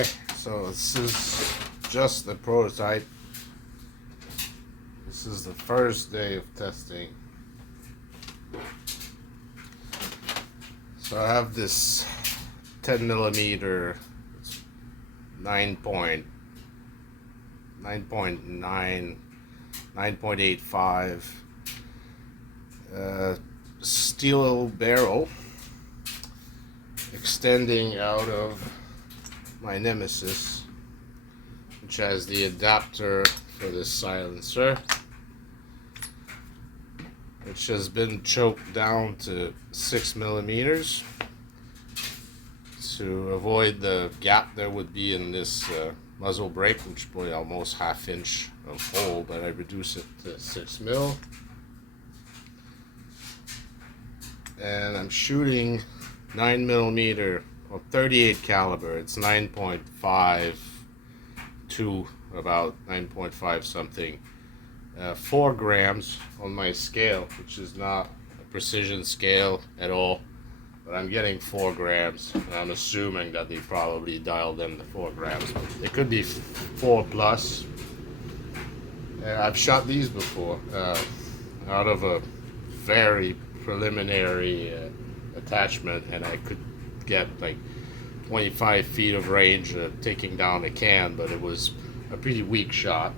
Okay, so this is just the prototype. This is the first day of testing. So I have this 10 millimeter 9.9 9.85 steel barrel extending out of my Nemesis, which has the adapter for this silencer, which has been choked down to 6 millimeters to avoid the gap there would be in this muzzle brake, which is probably almost ½ inch of hole, but I reduce it to 6 mil. And I'm shooting 9 millimeter, well, 38 caliber. It's 9.52, about 9.5 something. 4 grams on my scale, which is not a precision scale at all, but I'm getting 4 grams, and I'm assuming that they probably dialed in the 4 grams. It could be 4 plus. I've shot these before out of a very preliminary attachment, and I could get like 25 feet of range taking down a can, but it was a pretty weak shot.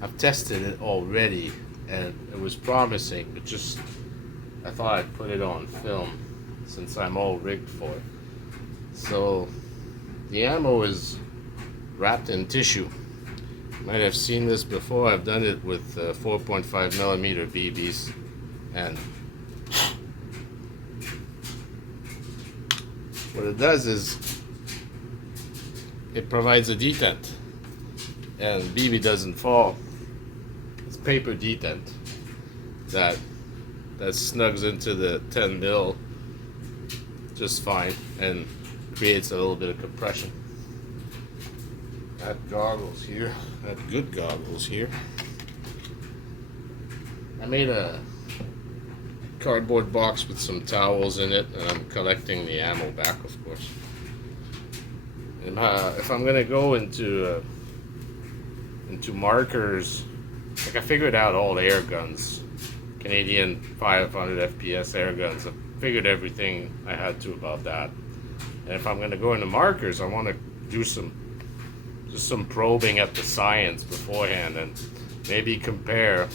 I've tested it already and it was promising, but just I thought I'd put it on film since I'm all rigged for it. So the ammo is wrapped in tissue. You might have seen this before. I've done it with 4.5 millimeter BBs, and what it does is it provides a detent, and BB doesn't fall. It's paper detent that snugs into the 10 mil just fine and creates a little bit of compression. Got goggles here. Got good goggles here. I made a cardboard box with some towels in it, and I'm collecting the ammo back, of course. And if I'm gonna go into markers, like I figured out all air guns, Canadian 500 FPS air guns. I figured everything I had to about that. And if I'm gonna go into markers, I want to do some probing at the science beforehand, and maybe compare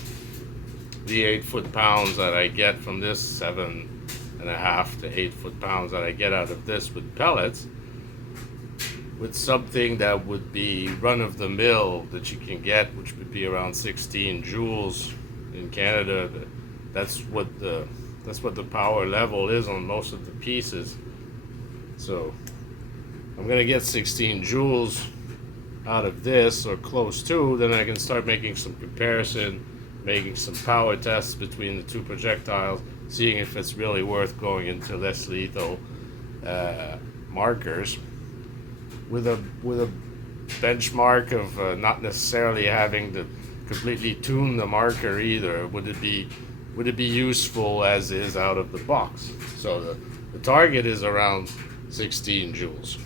the 8 foot-pounds that I get from this 7.5 to 8 foot-pounds that I get out of this with pellets, with something that would be run-of-the-mill that you can get, which would be around 16 joules in Canada. That's what the power level is on most of the pieces. So I'm gonna get 16 joules out of this, or close to. Then I can start making some comparison, making some power tests between the two projectiles, seeing if it's really worth going into less lethal markers, with a benchmark of not necessarily having to completely tune the marker either. Would it be useful as is out of the box? So the target is around 16 joules.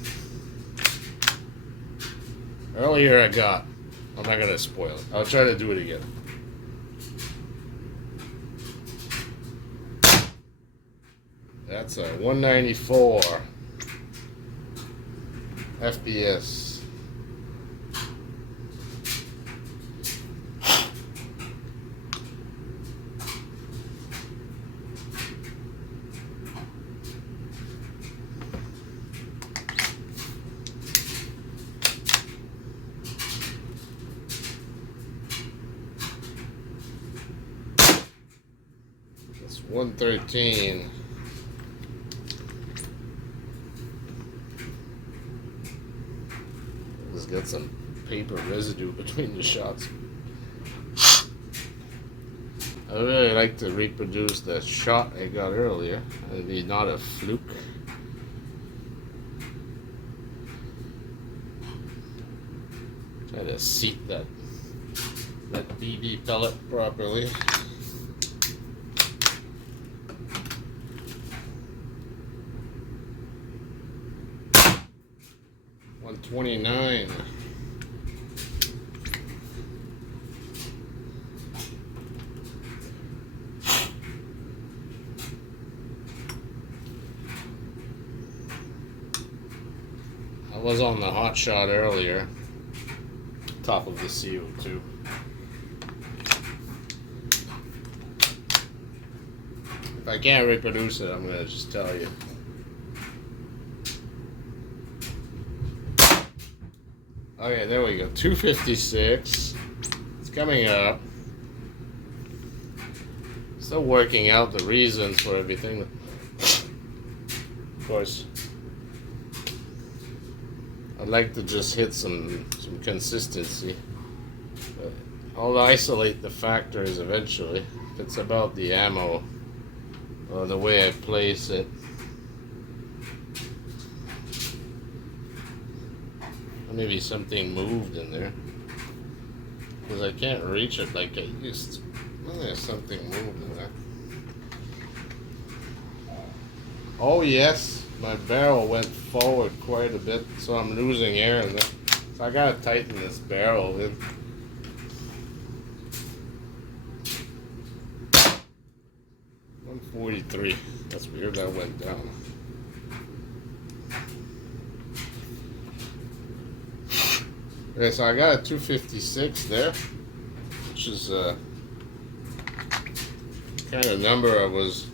Earlier I'm not gonna spoil it. I'll try to do it again. That's a 194 FPS. It's 113. Let's get some paper residue between the shots. I really like to reproduce the shot I got earlier. It'd be not a fluke. Try to seat that BB pellet properly. 229. I was on the hot shot earlier, top of the CO2. If I can't reproduce it, I'm gonna just tell you. Okay, there we go. 256. It's coming up. Still working out the reasons for everything. Of course, I'd like to just hit some consistency. But I'll isolate the factors eventually. It's about the ammo or the way I place it. Maybe something moved in there because I can't reach it like I used to. Well, there's something moved in there. Oh yes, my barrel went forward quite a bit, so I'm losing air in there. So I gotta tighten this barrel in. $143. That's weird. That went down. Okay, so I got a 256 there, which is kind of number I was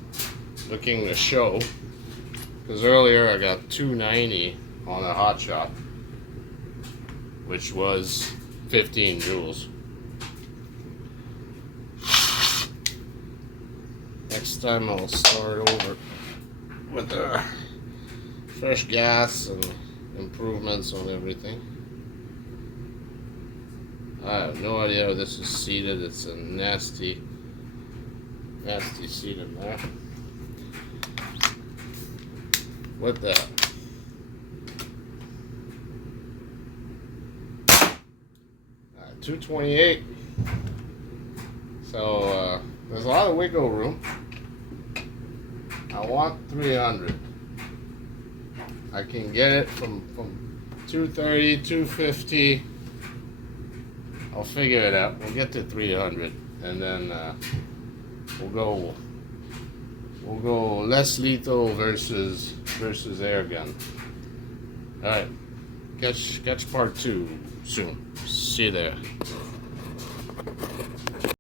looking to show. Because earlier I got 290 on a hot shot, which was 15 joules. Next time I'll start over with fresh gas and improvements on everything. I have no idea how this is seated. It's a nasty seat in there. What the? 228. So there's a lot of wiggle room. I want 300. I can get it from 230, 250. I'll figure it out. We'll get to 300, and then we'll go less lethal versus air gun. All right, catch part 2 soon. See you there.